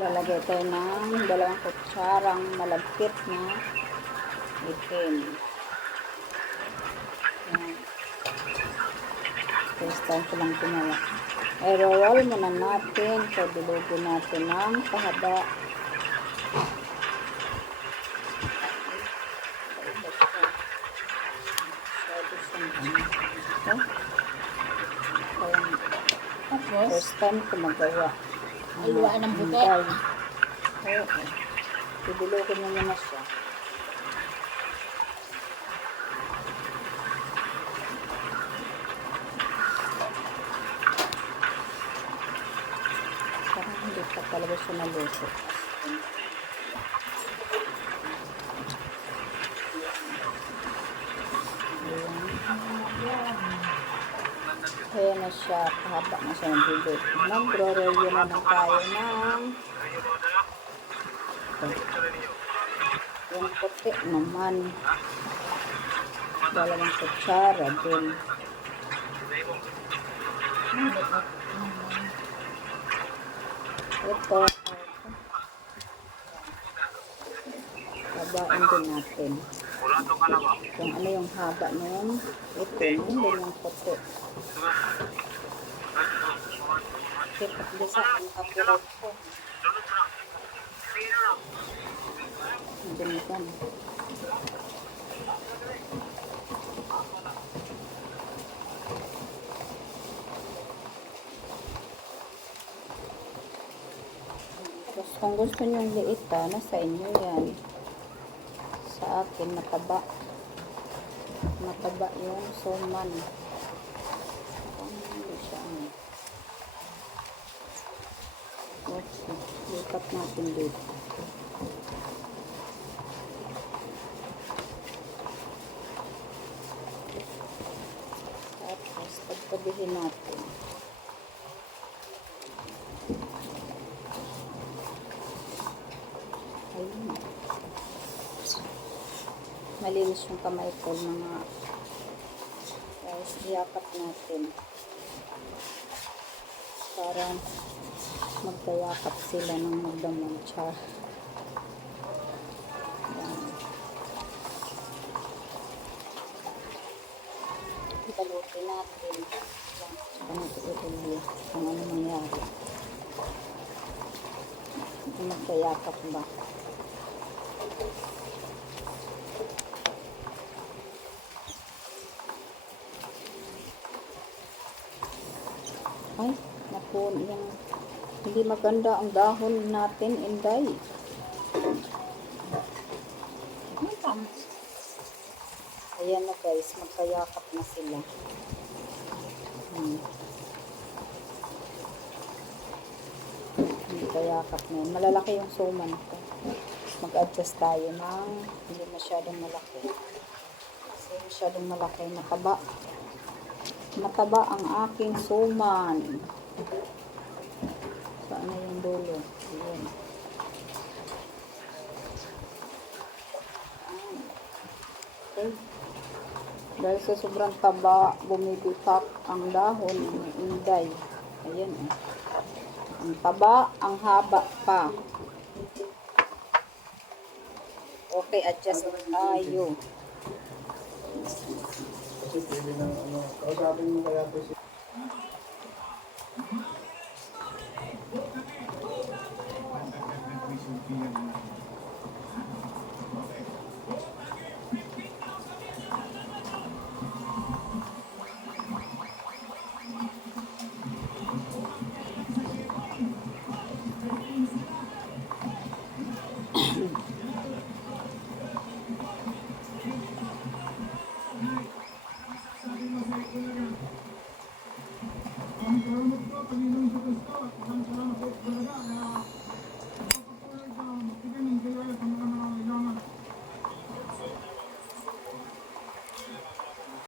Lalagay tayo ng dalawang kutsarang malagkit na itim. First time ko lang tumawa. I-roll muna natin. So, dilugin natin ng pahaba. First time ko magawa. Haluan ng puti. Oo. Bibulugin mo muna siya. Hindi pa talaga siya naluto. Ayan. Kaya na siya, pahaba na siya ng bibig. Magro-roll na lang tayo ng yung puti naman. Dalawang kutsara din. Ito. Habain din natin. Kung ano yung haba nung itim, yun din yung puti. Sipat bisa ang kapurot ko. Ganyan. Tapos kung gusto nyo liit ha, nasa inyo yan. Sa akin, mataba. Mataba yung suman. Siya ano. Oops, lipat natin dito. Tapos, pagtabihin natin. Malinis yung kamay ko, mga guys, iyakap natin. Para magkayakap sila ng magdamang char. Balutin natin. Natin ituloy kung ano mangyari. Magkayakap ba? Ay, naku, yung hindi maganda ang dahon natin, Inday. Ayan na guys, magkayakap na sila. Hmm. Magkayakap na yun. Malalaki yung suman ko. Mag-adjust tayo ng hindi masyadong malaki. Kasi masyadong malaki. Mataba. Mataba ang aking suman. Saan na yung dulo? Ayan. Okay. Dahil sa sobrang taba, bumibitak ang dahon ng inday. Ayan eh. Ang taba, ang haba pa. Okay, adjust tayo. Kasi pwede na, ano, kausapin mo kaya po si...